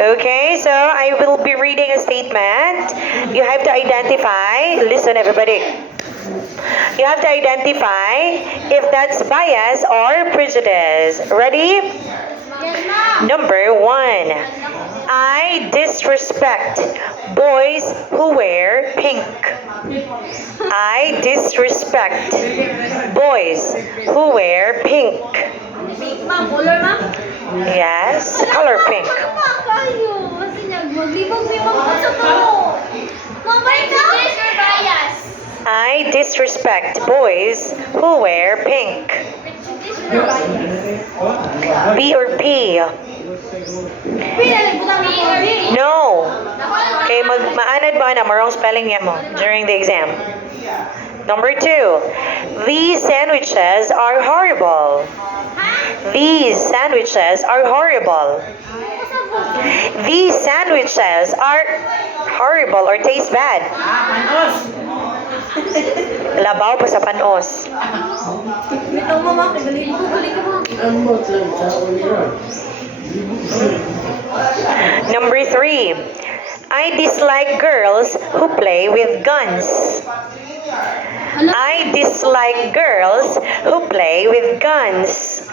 Okay, so I will be reading a statement. You have to identify, listen everybody. You have to identify if that's bias or prejudice. Ready? Yes, ma'am. Number 1. I disrespect boys who wear pink. I disrespect boys who wear pink. Pink, ma'am. Color, ma'am. Yes, color pink. Kayo. Kasi maglibog-libog ko sa to. Mabay ka. Prejudice or bias? I disrespect boys who wear pink. Prejudice or bias? B or P? Pinalibutan na ko. No. Okay, maanad ba na marong spelling niya mo during the exam? Number 2. These sandwiches are horrible. These sandwiches are horrible. These sandwiches are horrible or taste bad. Labaw pa sa panos. Ito mo, ma'am. Galing ko. Number 3. I dislike girls who play with guns. I dislike girls who play with guns.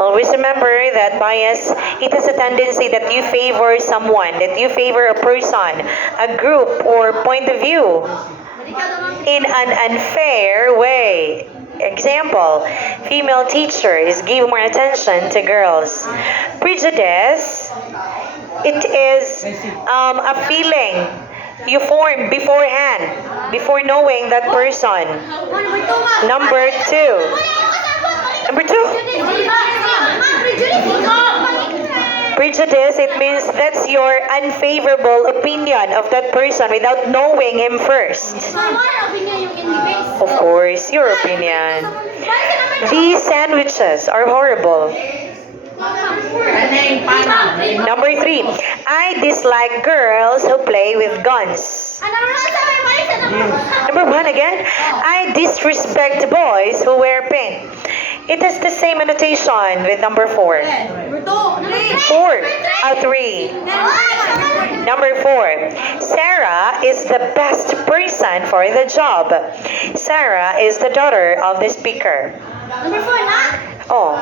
Always remember that bias, it has a tendency that you favor someone, that you favor a person, a group, or point of view in an unfair way. Example, female teachers give more attention to girls. Prejudice, it is a feeling you form beforehand, before knowing that person. Number 2. Number 2. Prejudice, it means that's your unfavorable opinion of that person without knowing him first. Of course, your opinion. These sandwiches are horrible. Number 3. I dislike girls who play with guns. Number 1 again. I disrespect boys who wear pink. It has the same annotation with number 4. 3. Number 4. Sarah is the best person for the job. Sarah is the daughter of the speaker. Number 4 na? Oh.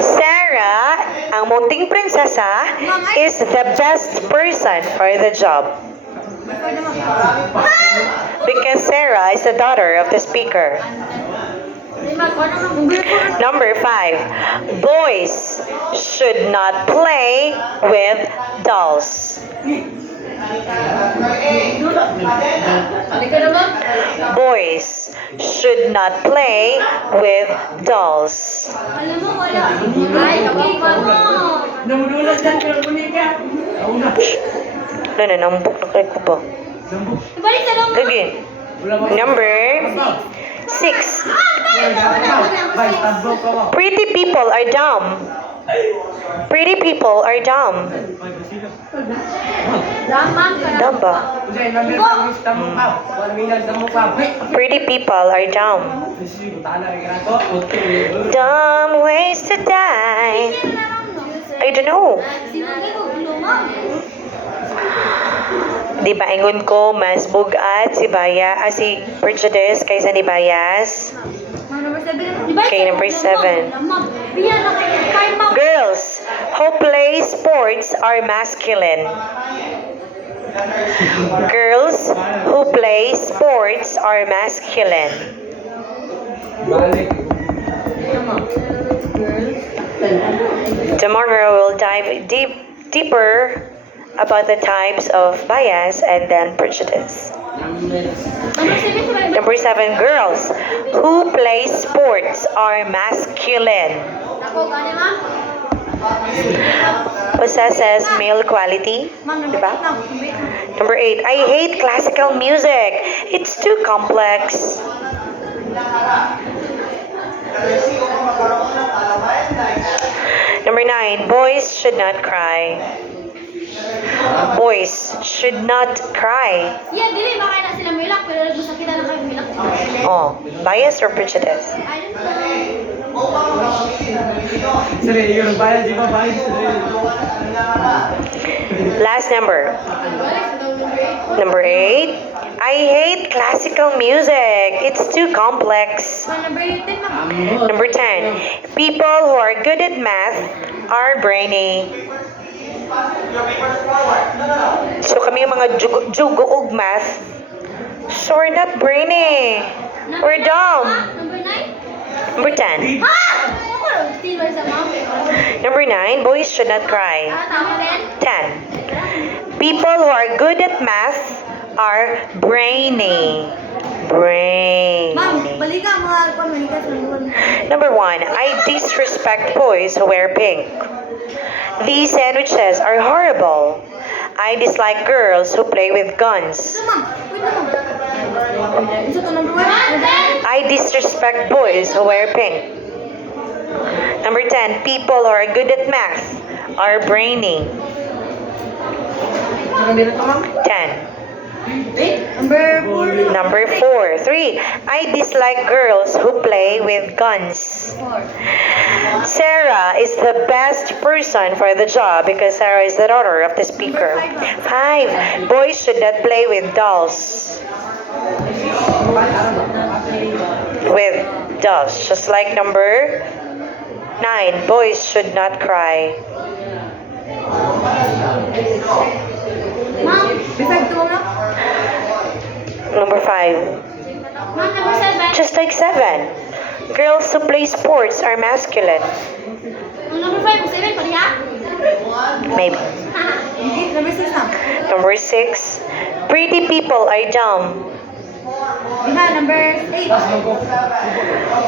Sarah, ang munting prinsesa, is the best person for the job. Because Sarah is the daughter of the speaker. Number 5. Boys should not play with dolls. Boys should not play with dolls. Alam mo, wala. Ay, kapipan mo. Namudulog dyan pero bunika. Ano na, nambuk na kayo ko ba? Ibalik sa lang mo. Lagi. Number 6. Pretty people are dumb. Pretty people are dumb. Damang ka na. Dumb ba? Pretty people are dumb. Dumb ways to die. I don't know. Sinugay ko, gulo, ma'am. Di ba ingon ko mas bugat si si Prejudice kaysa ni Bias? Number 7 naman. Ibalik Okay, sa number lang, 7. ma'am. Biyan na kayo. Time out. Girls who play sports are masculine. Girls who play sports are masculine. Tomorrow we'll dive deeper about the types of bias and then prejudice. Number 7 sa Number 7, girls who play sports are masculine. Ako, gani, ma'am. Possesses male quality. Ma'am, number Diba? 8 na. Number 8. Number 8, I hate classical music. It's too complex. Number 9, boys should not cry. Boys should not cry. Yeah, dili ba kaya na sila milak pero nagsakitan na kayo milak. Oh, bias or prejudice? I don't know. Sir, yung bayad, di ba bayad? Last number. Number 8. I hate classical music. It's too complex. Number 10 ma'am. Number 10. People who are good at math are brainy. So kami yung mga jugo og math. So we're not brainy. We're dumb. Number 9? Number 10. Ha! Ako, still ba sa ma'am? Number 9. Boys should not cry. Tama din. 10. People who are good at math are brainy. Brainy. Ma'am, balika mga pamilikas ng Number 1. I disrespect boys who wear pink. These sandwiches are horrible. I dislike girls who play with guns. Ma'am, wait na ma'am. Isa to number 1? I disrespect boys who wear pink. Number 10. People who are good at math are brainy. 10. Number 4. Number 4. 3. I dislike girls who play with guns. 4. Sarah is the best person for the job because Sarah is the daughter of the speaker. 5. Boys should not play with dolls. With dolls. Just like number 9. Boys should not cry. Ma'am, defect to na? Number 5. Ma'am, number 7. Just like 7. Girls who play sports are masculine. Number 5, 7 pa niya? Maybe. Number 6 na. Number 6. Pretty people are dumb. Iha, number 8.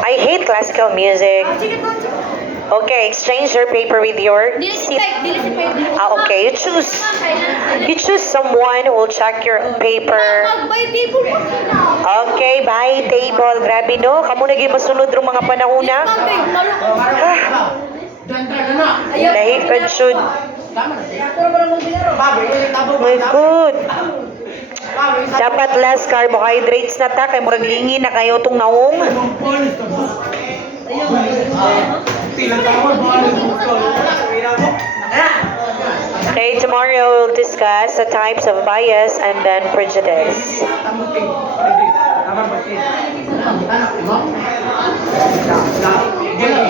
I hate classical music. Sige po. Okay, exchange your paper with your Dili si seat. Pai, dili si Pai. Okay, you choose someone who will check your paper. Mag-buy table pa na. Okay, bye table. Grabe no, kamu naging masunod ro mga panahuna. Lahi ka jud. My God. Dapat less carbohydrates na ta kay murag lingi na kayo tong naong. Okay, tomorrow we'll discuss the types of bias and then prejudice.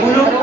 Gulong.